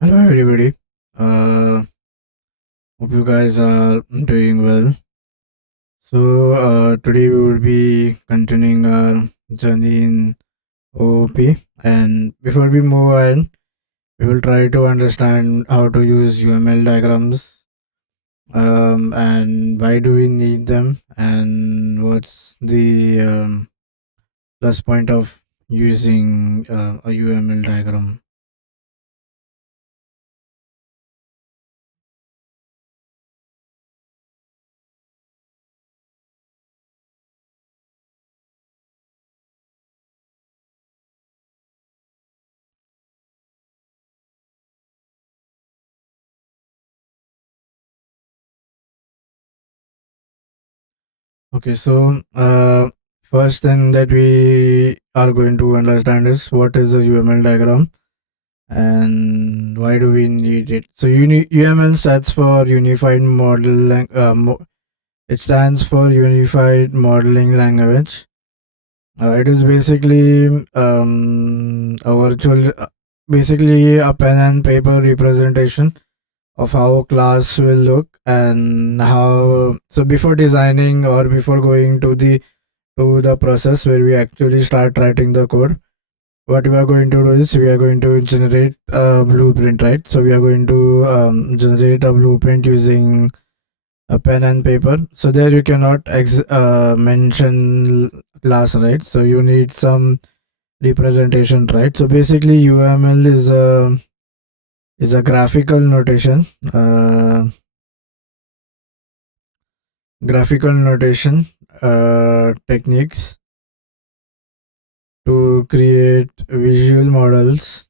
Hello everybody. Uh, Hope you guys are doing well. So today we will be continuing our journey in OOP, and before we move on, we will try to understand how to use UML diagrams, and why do we need them, and what's the plus point of using a UML diagram. Okay, so first thing that we are going to understand is what is a UML diagram and why do we need it. So UML stands for Unified Model it stands for Unified Modeling Language. It is basically basically a pen and paper representation of how a class will look and how. So before designing or before going to the process where we actually start writing the code, what we are going to do is we are going to generate a blueprint, right? So we are going to generate a blueprint using a pen and paper. So there you cannot mention class, right? So you need some representation, right? So basically UML is a graphical notation, graphical notation techniques to create visual models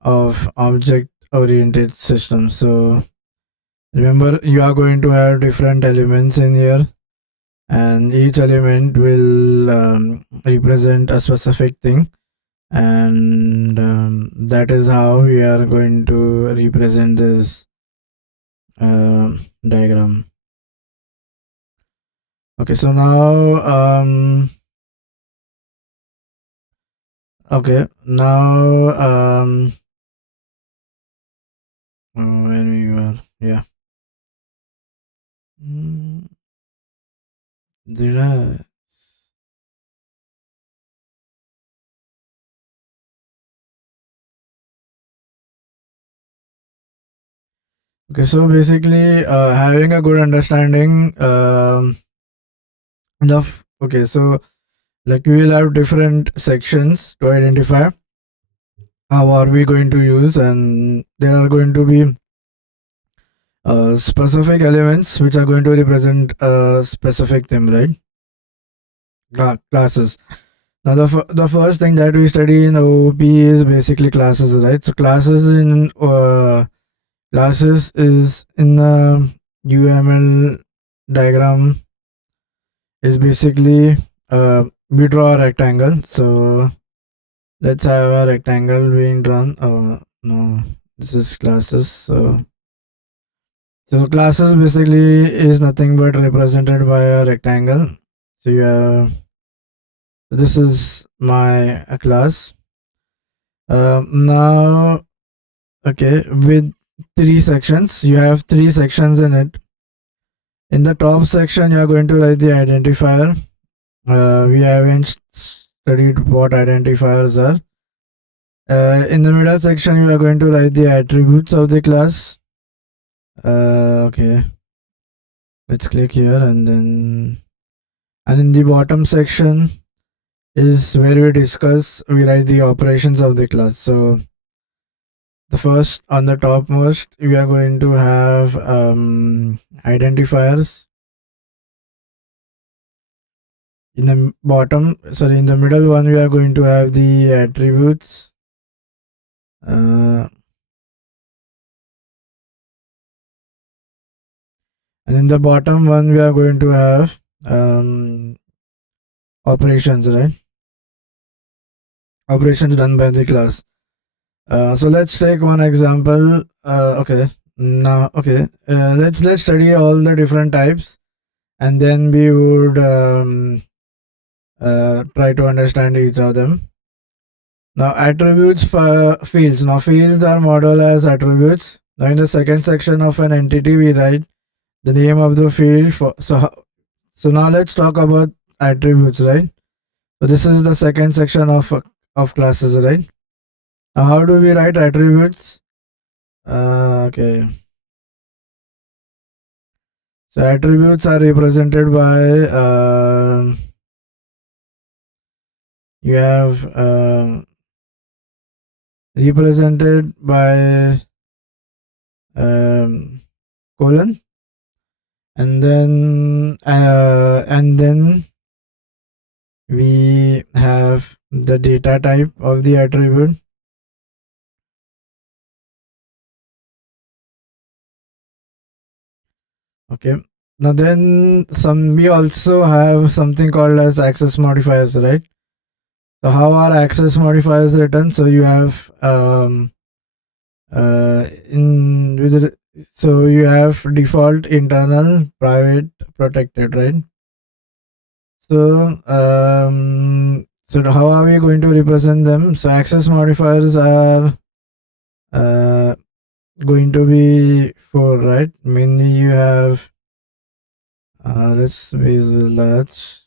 of object oriented systems. So remember, you are going to have different elements in here, and each element will represent a specific thing, and that is how we are going to represent this diagram. Okay, so now okay, now where we were, yeah. Mm, did I? Okay, so basically, having a good understanding of, okay, so like we will have different sections to identify how are we going to use, and there are going to be specific elements which are going to represent a specific theme, right? Classes. Now the first thing that we study in OOP is basically classes, right? So classes is in the UML diagram is basically we draw a rectangle. So let's have a rectangle being drawn. Oh no, this is classes. So classes basically is nothing but represented by a rectangle. So you have, this is my class. Now, okay, with three sections, you have three sections in it. In the top section, you are going to write the identifier. We haven't studied what identifiers are. In the middle section, you are going to write the attributes of the class. Okay, let's click here, and in the bottom section is where we write the operations of the class. So the first, on the topmost, we are going to have identifiers. In the bottom, sorry, in the middle one, we are going to have the attributes. And in the bottom one, we are going to have operations, right? Operations done by the class. So let's take one example. Okay, now let's study all the different types, and then we would try to understand each of them. Now attributes for fields. Now fields are modeled as attributes. Now in the second section of an entity, we write the name of the field. So now let's talk about attributes, right? So this is the second section of classes, right? Now how do we write attributes? Okay. So attributes are represented by you have represented by colon, and then we have the data type of the attribute. Okay. Now then we also have something called as access modifiers, right? So how are access modifiers written? So you have in with so you have default, internal, private, protected, right? So how are we going to represent them? So access modifiers are going to be 4, right? Mainly you have let's visualize,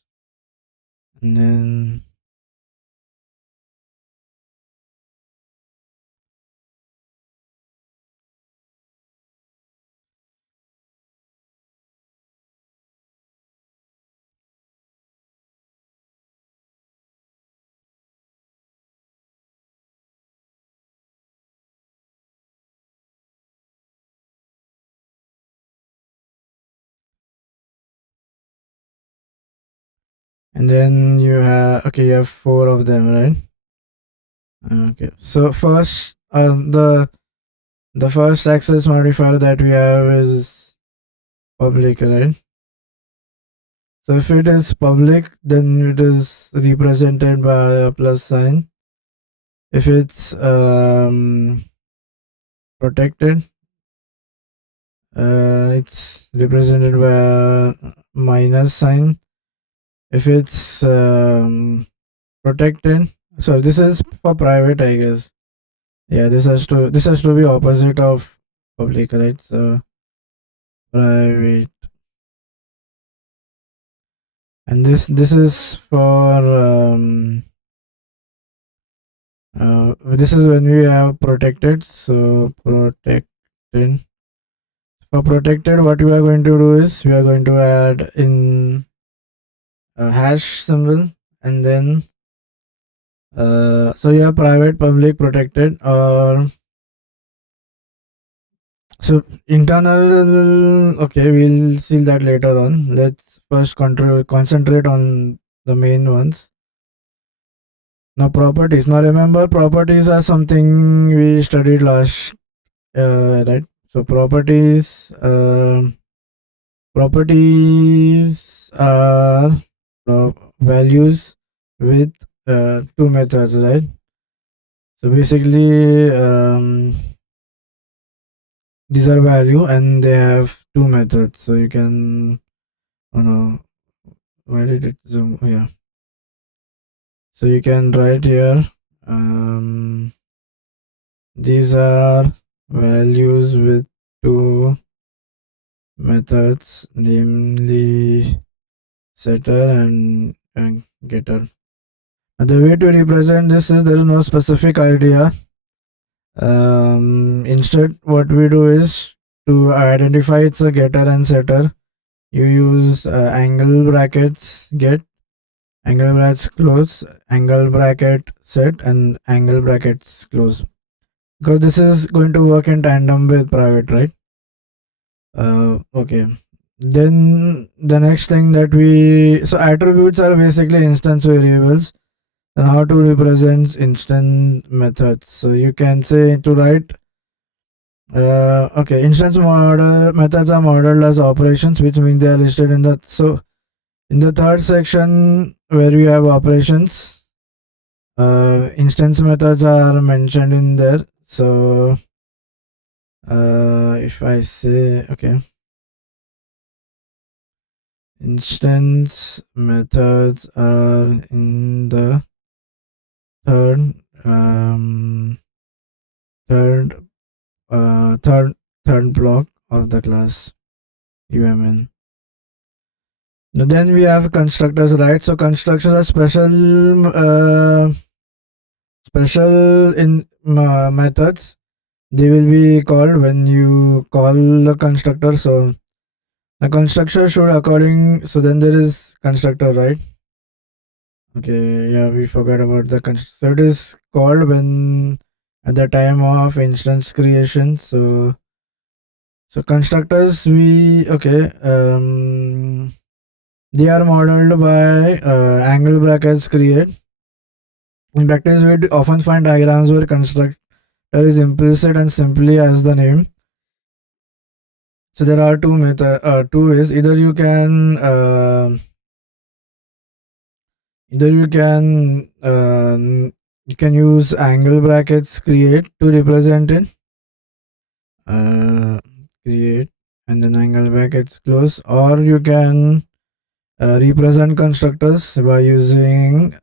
and then you have 4 of them, right? Okay. So first, the first access modifier that we have is public, right? So if it is public, then it is represented by a plus sign. If it's protected, it's represented by a minus sign. If it's protected, so this is for private, I guess. Yeah, this has to be opposite of public, right? So private, and this is for this is when we have protected. So protected, for protected, what we are going to do is we are going to add in a hash symbol, and then so you have private, public, protected, or so internal. Okay, we'll see that later on. Let's first concentrate on the main ones. Now properties. Now remember, properties are something we studied last, right? So properties are values with 2 methods, right? So basically, these are value and they have 2 methods. So you can, oh no, why did it zoom? Oh, yeah. So you can write here, these are values with 2 methods, namely setter and getter. And the way to represent this is there is no specific idea. Instead, what we do is to identify it's a getter and setter. You use angle brackets get, angle brackets close, angle bracket set, and angle brackets close. Because this is going to work in tandem with private, right? Okay. Then the next thing that so attributes are basically instance variables, and how to represent instance methods. So you can say to write okay, instance model methods are modeled as operations, which means they are listed in the third section where we have operations. Instance methods are mentioned in there. So if I say okay, instance methods are in the third third uh, third third block of the class UML. Now then we have constructors, right? So constructors are special in methods. They will be called when you call the constructor. So the constructor should according. So then there is constructor, right? Okay, yeah, we forgot about the constructor. So it is called when at the time of instance creation. So constructors we okay. They are modeled by angle brackets create. In practice, we often find diagrams where constructor is implicit and simply as the name. So there are two ways. You can use angle brackets create to represent it. Create and then angle brackets close, or you can represent constructors by using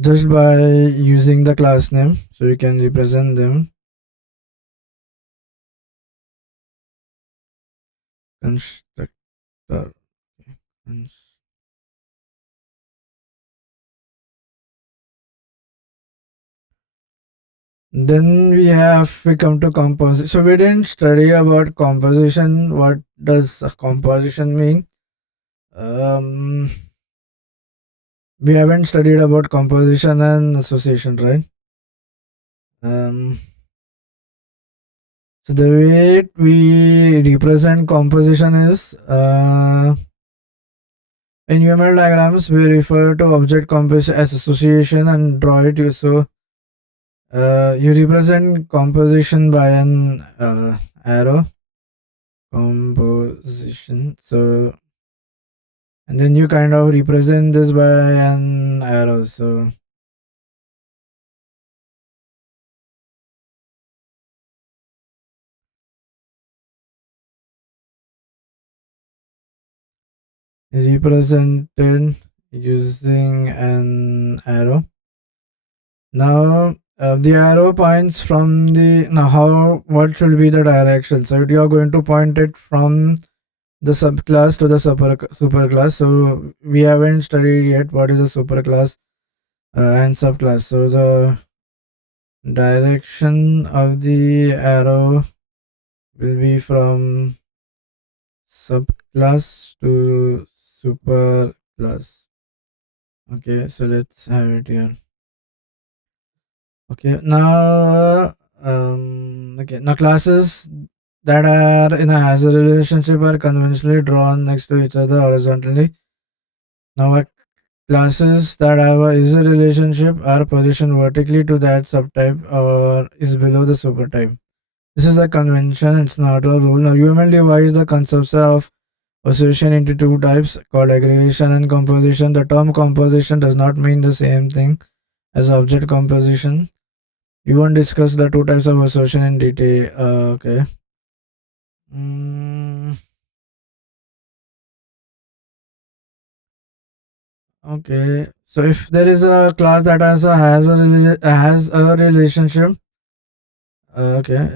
just by using the class name, so you can represent them. Constructor. Then we come to composition. So we didn't study about composition. What does composition mean? We haven't studied about composition and association, right? So the way we represent composition is in UML diagrams we refer to object composition as association and draw it. So you represent composition by an arrow composition. So and then you kind of represent this by an arrow. So represented using an arrow. Now the arrow points from the what should be the direction? So you are going to point it from the subclass to the superclass. So we haven't studied yet what is a superclass and subclass. So the direction of the arrow will be from subclass to superclass. Okay, so let's have it here. Okay, now now classes that are in a hazard relationship are conventionally drawn next to each other horizontally. Now classes that have a is a relationship are positioned vertically to that subtype or is below the supertype. This is a convention, it's not a rule. Now UML divides the concepts of association into two types called aggregation and composition. The term composition does not mean the same thing as object composition. We won't discuss the two types of association in detail. Okay. Okay. So if there is a class that has a relationship. Okay.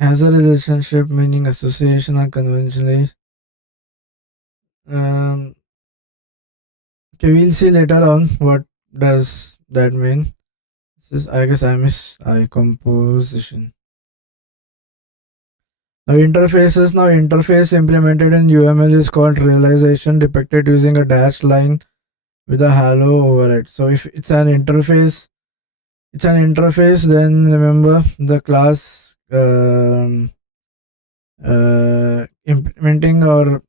Has a relationship meaning association or conventionally. Okay, we'll see later on what does that mean. This is, I guess, I composition. Now interface implemented in UML is called realization, depicted using a dashed line with a halo over it. So if it's an interface, then remember the class implementing or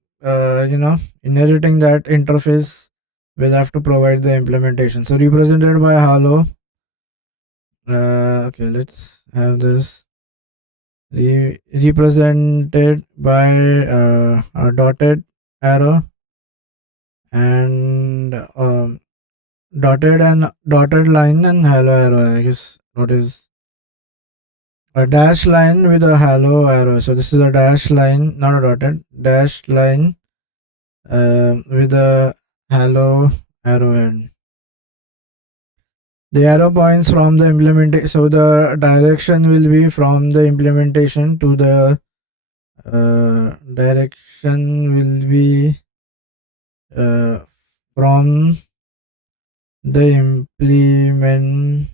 inheriting that interface will have to provide the implementation. So represented by halo. Okay, let's have this represented by a dotted arrow and dotted line and hello arrow. I guess what is a dash line with a hello arrow. So this is a dash line, not a dotted dash line with a hello arrowhead. The arrow points from the implementation. So the direction will be from the implementation to the direction will be from the implementation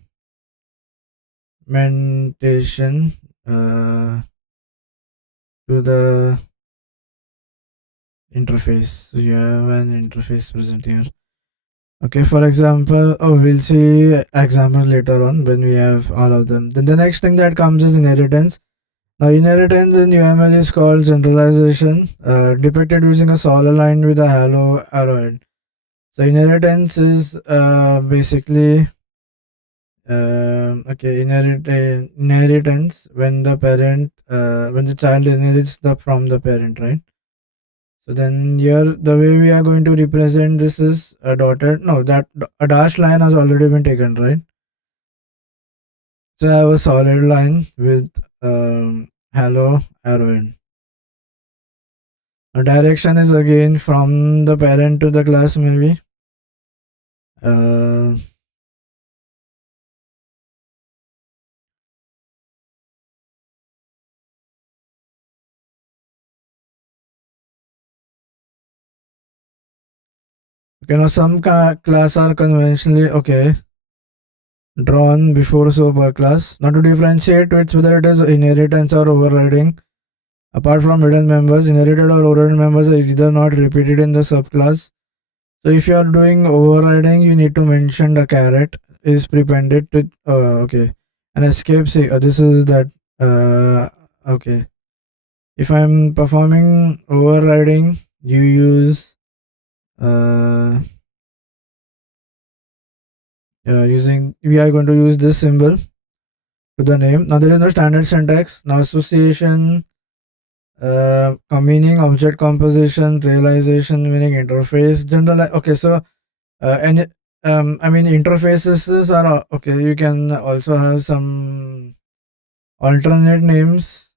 to the interface. So you have an interface present here. Okay, for example, we'll see examples later on when we have all of them. Then the next thing that comes is inheritance. Now, inheritance in UML is called generalization, depicted using a solid line with a halo arrowhead. So, inheritance is basically inheritance when the parent, when the child inherits from the parent, right? So then here the way we are going to represent this is a dotted. No, that a dash line has already been taken, right? So I have a solid line with hello arrowhead. A direction is again from the parent to the class, maybe. Okay, now some class are conventionally drawn before superclass. Now to differentiate which whether it is inheritance or overriding. Apart from hidden members, inherited or overridden members are either not repeated in the subclass. So if you are doing overriding, you need to mention the caret is prepended to an escape. Say this is that okay. If I'm performing overriding, you use we are going to use this symbol to the name. Now there is no standard syntax. Now association, meaning, object composition, realization, meaning, interface, general. Okay, so and I mean interfaces are okay. You can also have some alternate names.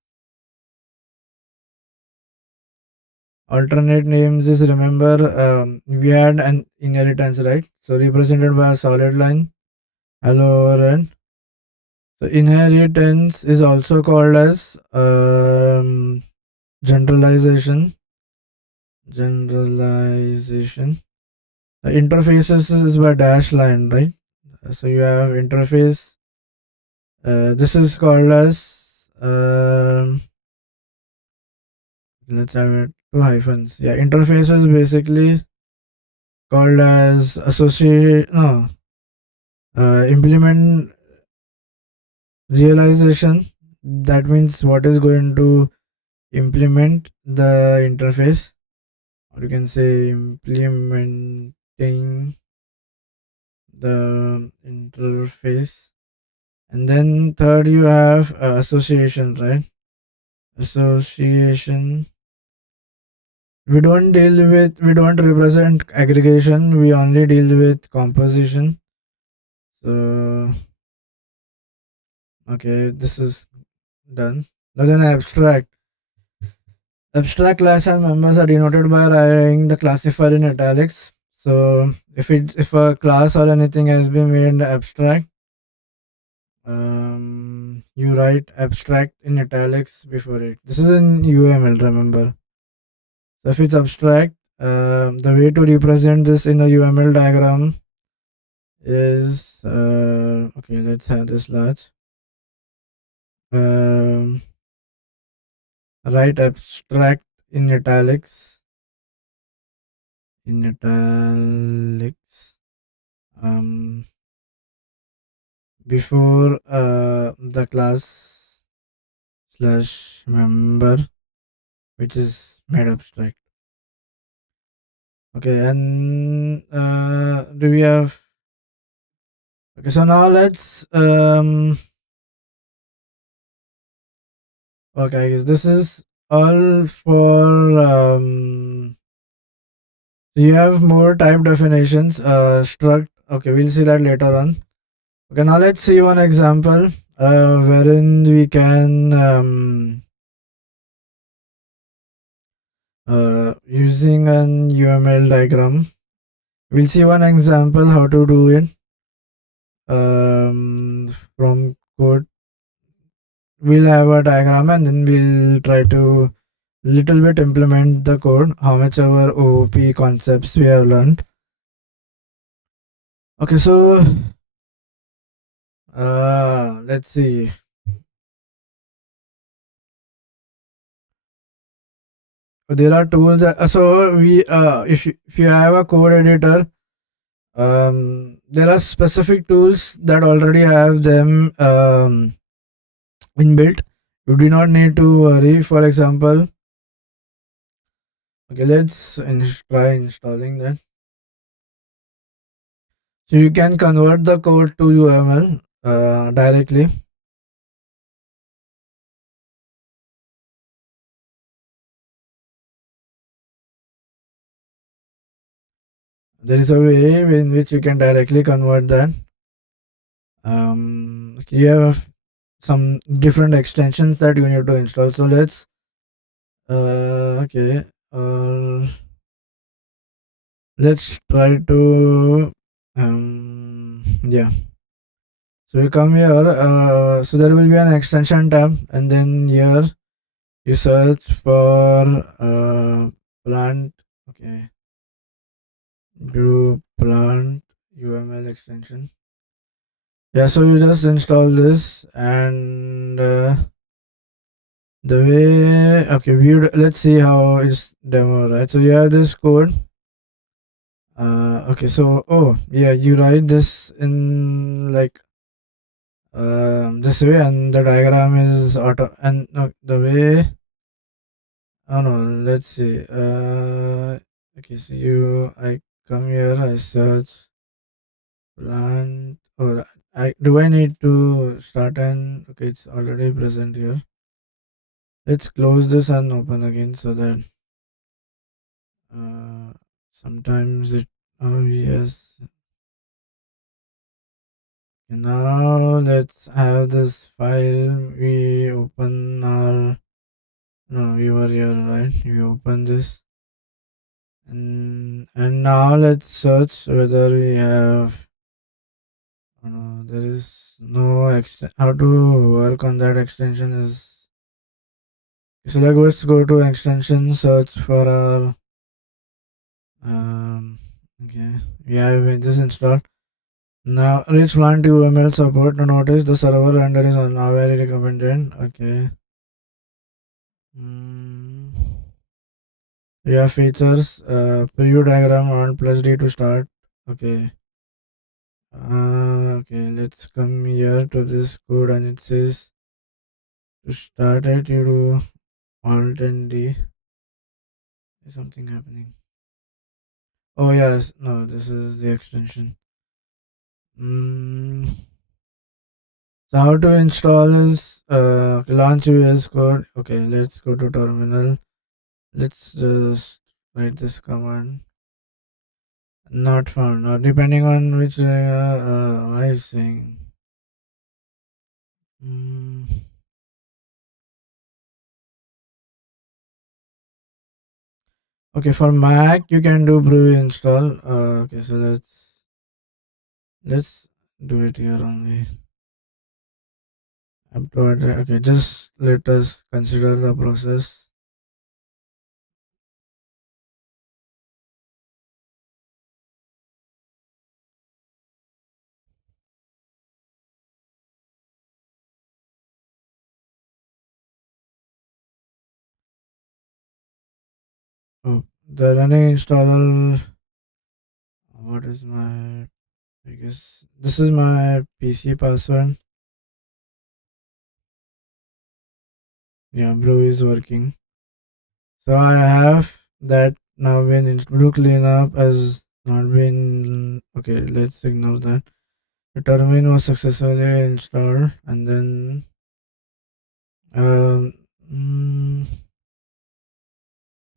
Alternate names is, remember, we had an inheritance, right? So represented by a solid line. Hello overhead. So inheritance is also called as generalization. Generalization. The interfaces is by dash line, right? So you have interface. This is called as let's have it two hyphens. Yeah, interface is basically called as implement realization. That means what is going to implement the interface, or you can say implementing the interface. And then third you have association, right? Association, we don't represent aggregation, we only deal with composition. So okay, this is done. Now then abstract class and members are denoted by writing the classifier in italics. So if a class or anything has been made abstract, you write abstract in italics before it. This is in UML, remember. So if it's abstract, the way to represent this in a UML diagram is okay. Let's have this large. Write abstract in italics. Before the class slash member, which is made abstract. Okay, and do we have? Okay, so now let's okay, I guess this is all for you have more type definitions. Struct Okay, we'll see that later on. Okay, now let's see one example wherein we can using an UML diagram. We'll see one example how to do it from code. We'll have a diagram and then we'll try to little bit implement the code, how much our OOP concepts we have learned. Okay, so let's see. There are tools. So we if you have a code editor, there are specific tools that already have them inbuilt. You do not need to worry. For example, okay, let's try installing that. So you can convert the code to UML directly. There is a way in which you can directly convert that. You have some different extensions that you need to install. So let's okay, let's try to yeah. So you come here. So there will be an extension tab, and then here you search for plant. Okay, do plant UML extension. Yeah, so you just install this and the way okay let's see how it's demo, right? So you have this code. Okay, so oh yeah, you write this in like this way, and the diagram is auto and the way. Oh no, let's see. Okay, so I come here, I search plant, or I need to start and okay, it's already present here. Let's close this and open again so that sometimes it. Oh yes. Now let's have this file. We open our. No, we were here, right? We open this, and now let's search whether we have. Oh no, there is no how to work on that extension is. So like let's go to extension, search for our okay, we have this installed. Now reach plant UML support. Notice the server render is now very recommended. Okay. We have features, preview diagram on plus D to start. Okay. Okay, let's come here to this code and it says to start it you do Alt and D. Is something happening? Oh yes, no, this is the extension. So how to install is launch VS Code. Okay, let's go to terminal. Let's just write this command. Not found. Or depending on which I is saying. Okay, for Mac you can do brew install. Okay, so let's do it here only. Okay, just let us consider the process. Oh, the running installer. What is my? I guess this is my PC password. Yeah, brew is working. So I have that now been brew cleanup has not been okay. Let's ignore that. The terminal was successfully installed, and then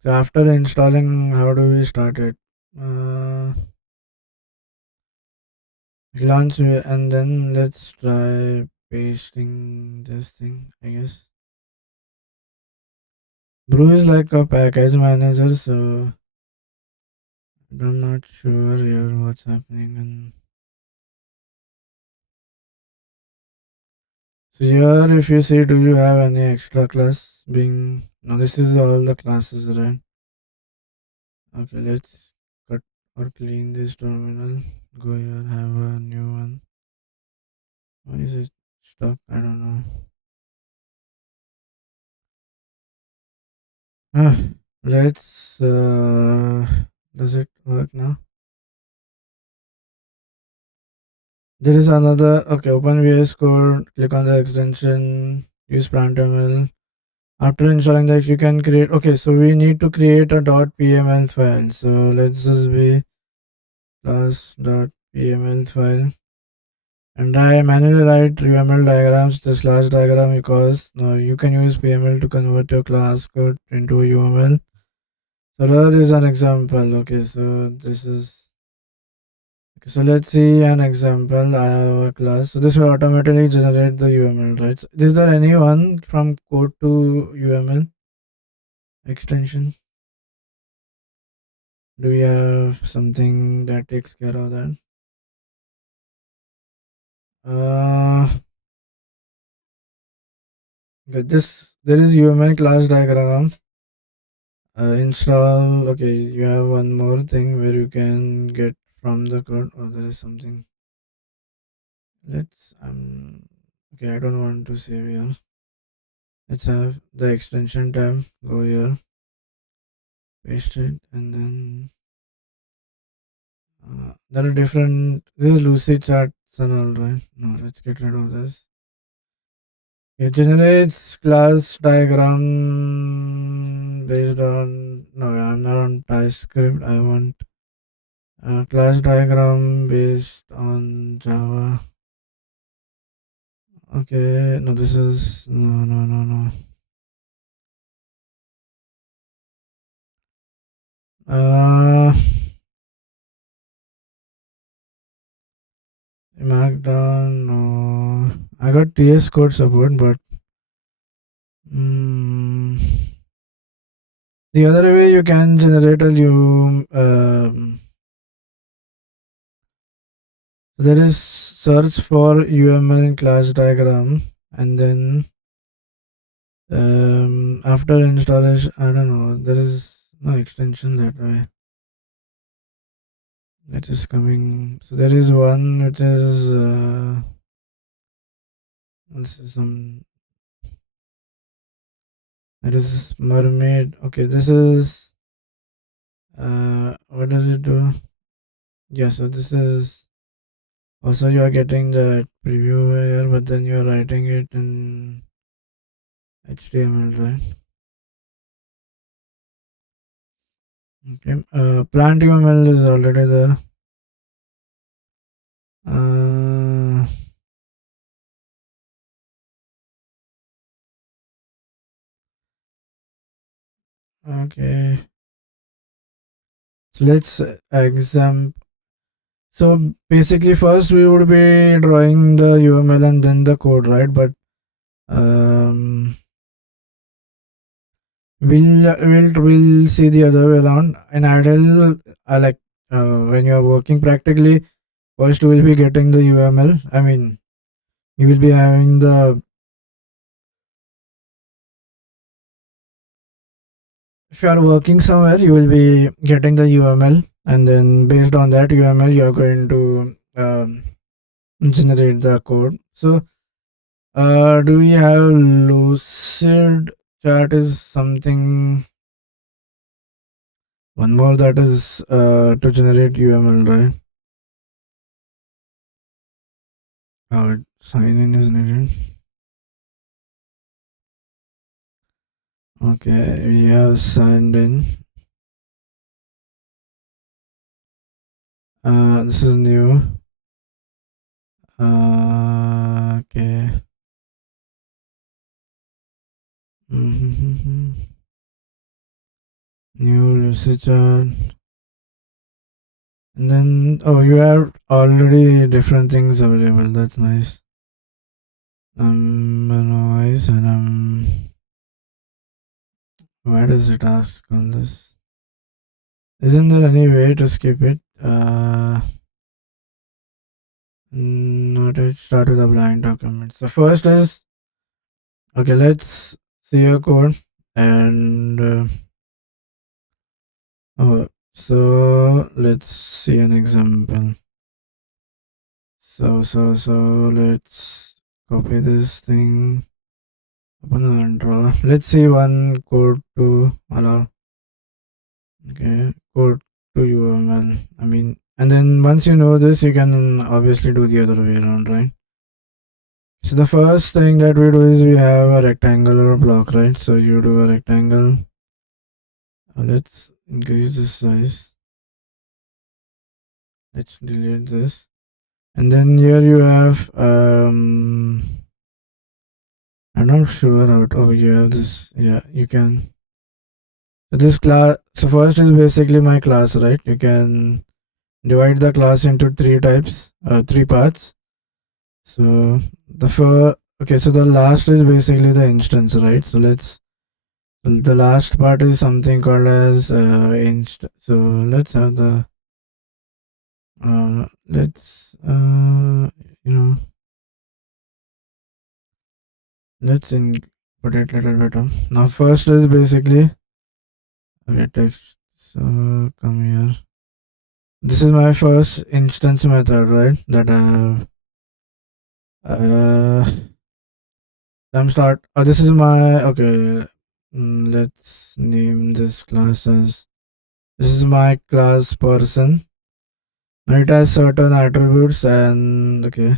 so after installing, how do we start it? launch and then let's try pasting this thing, I guess. Brew is like a package manager, so I'm not sure here what's happening. And so here, if you see, do you have any extra class being? No, this is all the classes, right? Okay, let's cut or clean this terminal. Go here, have a new one. Why is it stuck? I don't know. Ah, let's. Does it work now? There is another. Okay, open VS Code. Click on the extension. Use plant.ml. After installing that, you can create. Okay, so we need to create a .pml file. So let's just be class.pml file. And I manually write UML diagrams to slash diagram because now you can use PML to convert your class code into UML. So here is an example. Okay, so this is okay. So let's see an example. I have a class. So this will automatically generate the UML, right? So is there anyone from code to UML extension? Do we have something that takes care of that? Uh, okay, this there is UML class diagram. Install. Okay, you have one more thing where you can get from the code. Or there is something. Let's okay, I don't want to save here. Let's have the extension tab. Go here, paste it, and then there are different. This is Lucy charts and all, right? No, let's get rid of this. It generates class diagram based on. No, I'm not on TypeScript. I want a class diagram based on Java. Okay, no, this is no. Uh, Markdown. No, I got TS code support, but mm, the other way you can generate a new. There is search for UML class diagram, and then after installation, I don't know. There is no extension that way. It is coming. So there is one which is. This is some. It is mermaid. Okay, this is. What does it do? Yeah, so this is. Also, you are getting the preview here, but then you are writing it in HTML, right? Okay. Plant UML is already there. Uh, okay. So let's example. So basically, first we would be drawing the UML and then the code, right? But um, we'll see the other way around. In ideal, I like when you are working practically. First, you will be getting the UML. I mean, you will be having the. If you are working somewhere, you will be getting the UML, and then based on that UML, you are going to generate the code. So, do we have Lucid chat? Is something one more that is to generate UML, right? Sign in is needed. Okay, we have signed in. This is new. Okay. New Lucid chat. And then, oh, you have already different things available. That's nice. Noise and why does it ask on this? Isn't there any way to skip it? Not it. Start with a blank document. So first is, okay, let's see your code and oh, so let's see an example. So let's copy this thing. Open the control. Let's see one code to allow. Okay, code to UML. I mean, and then once you know this, you can obviously do the other way around, right? So the first thing that we do is we have a rectangular block, right? So you do a rectangle. Let's increase this size. Let's delete this. And then here you have I'm not sure how to, oh, you have this. Yeah, you can. So this class, so first is basically my class, right? You can divide the class into three types, three parts. So the first, okay, so the last is basically the instance, right? So the last part is something called as inst. So let's have the, let's, you know, let's put it a little bit on. Now first is basically, okay, text. So come here. This is my first instance method, right? That I have. I'm start. Oh, this is my okay. Let's name this class as. This is my class person. Now it has certain attributes and okay.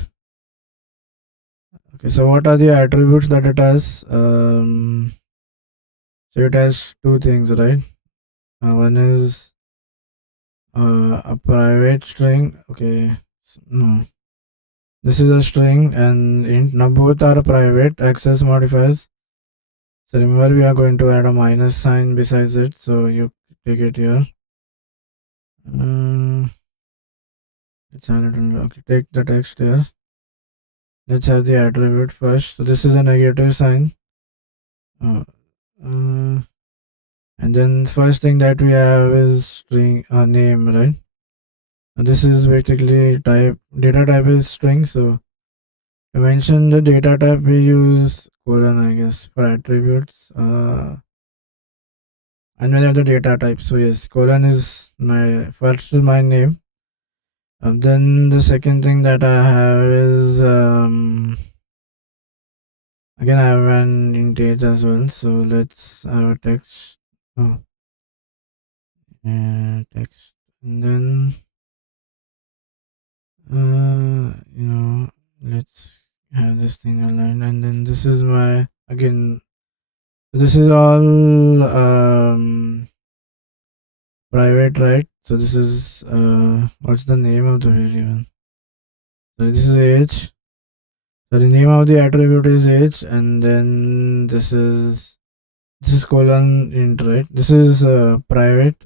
Okay, so what are the attributes that it has? So it has two things, right? One is a private string. Okay, no. This is a string and int. Now both are private access modifiers. So remember we are going to add a minus sign besides it. So you take it here. It's a little okay. Take the text here. Let's have the attribute first. So this is a negative sign. Uh, and then first thing that we have is string name, right? And this is basically type data type is string. So to mention the data type, we use colon, I guess, for attributes. And we have the data type. So yes, colon is my first is my name. Then the second thing that I have is again I have an int age as well. So let's have a text. Oh, text, and then let's have this thing aligned, and then this is my again. This is all private, right? So this is what's the name of the variable? So this is age. So the name of the attribute is age, and then this is colon int, right? This is private,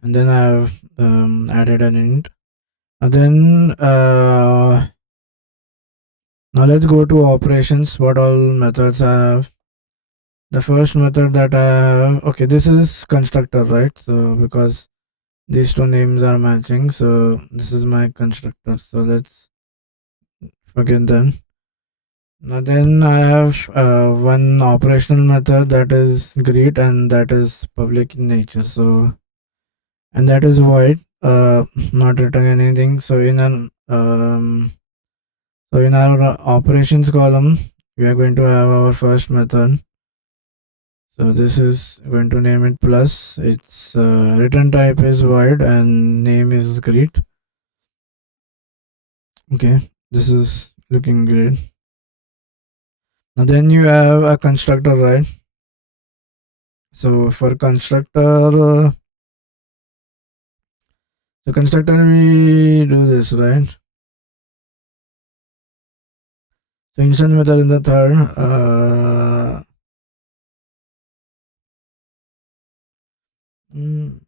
and then I have added an int. And then now let's go to operations. What all methods I have? The first method that I have, okay, this is constructor, right? So because these two names are matching, so this is my constructor. So let's forget them. Now then I have one operational method that is greet and that is public in nature. So and that is void, not return anything. So in our operations column, we are going to have our first method. So this is going to name it plus. Its return type is void and name is greet. Okay, this is looking great. Now then you have a constructor, right? So for constructor, the constructor we do this, right? So instant method in the third. Mm,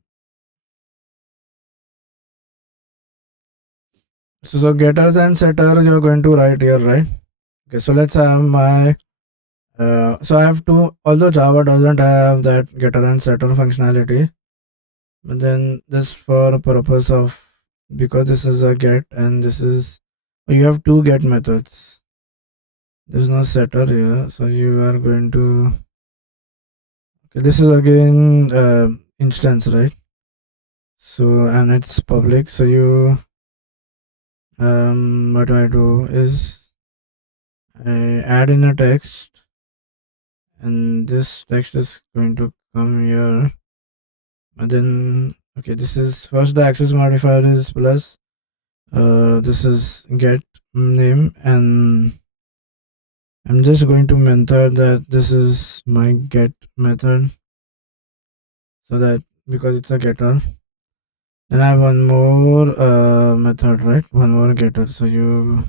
So getters and setter you're going to write here, right? Okay, so let's have my so I have to, although Java doesn't have that getter and setter functionality, but then this for a purpose of, because this is a get and this is, you have two get methods. There's no setter here, so you are going to, okay, this is again instance, right? So and it's public, so you what I do is I add in a text, and this text is going to come here, and then okay, this is first the access modifier is plus, this is get name, and I'm just going to method that this is my get method, so that because it's a getter. Then I have one more method, right? One more getter. So you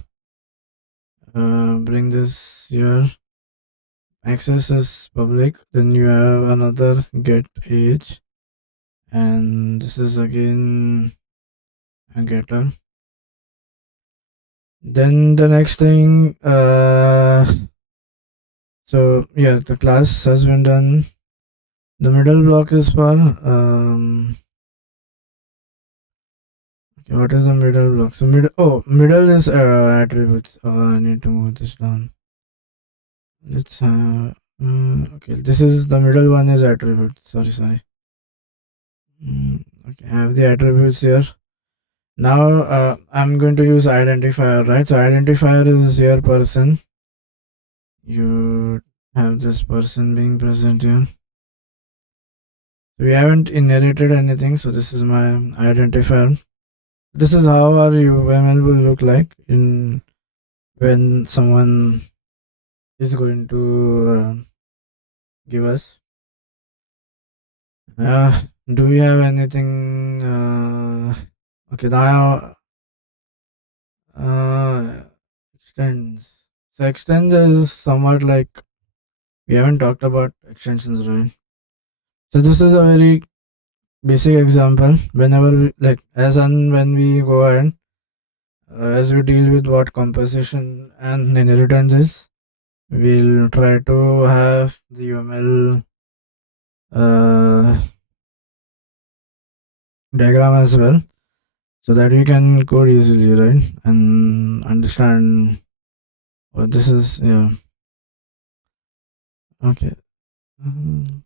bring this here. Access is public. Then you have another get age, and this is again a getter. Then the next thing, so yeah, the class has been done. The middle block is for okay, what is the middle block? So middle is attributes. I need to move this down. Let's okay, this is the middle one is attributes. Sorry. Okay, I have the attributes here. Now I'm going to use identifier, right? So identifier is here person. You have this person being present here. We haven't inherited anything, so this is my identifier. This is how our UML will look like in when someone is going to give us. Do we have anything? Okay, now extends. So extends is somewhat like, we haven't talked about extensions, right? So this is a very basic example. Whenever we, like as and when we go ahead, as we deal with what composition and inheritance is, we'll try to have the UML diagram as well, so that we can code easily, right, and understand what this is. Yeah. Okay. Mhm.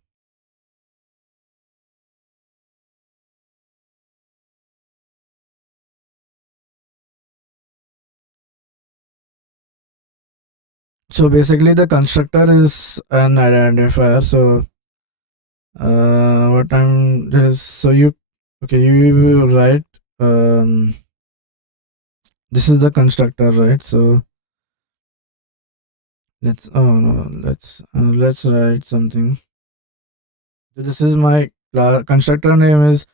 So basically the constructor is an identifier. So what I'm there is, so you, okay, you will write this is the constructor, right? So let's, oh no, let's write something. So this is my constructor name is,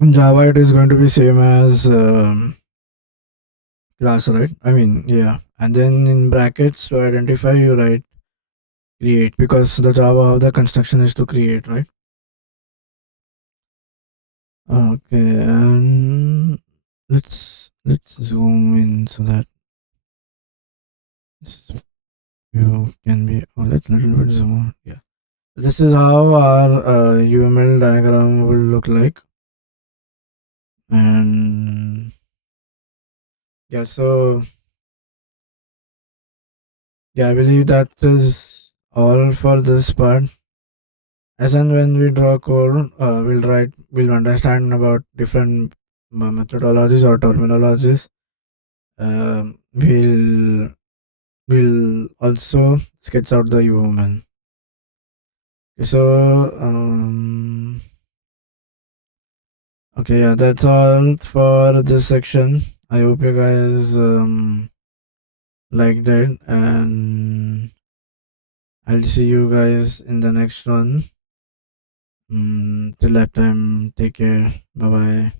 in Java it is going to be same as class, right? I mean, yeah. And then in brackets to identify you write create, because the Java of the construction is to create, right? Okay, and let's zoom in so that this view can be, oh, let's little bit zoom out. Yeah, this is how our UML diagram will look like. And yeah, so yeah, I believe that is all for this part. As and when we draw code, we'll understand about different methodologies or terminologies. We'll also sketch out the UML. So okay, yeah, that's all for this section. I hope you guys liked it, and I'll see you guys in the next one. Till that time, take care. Bye bye.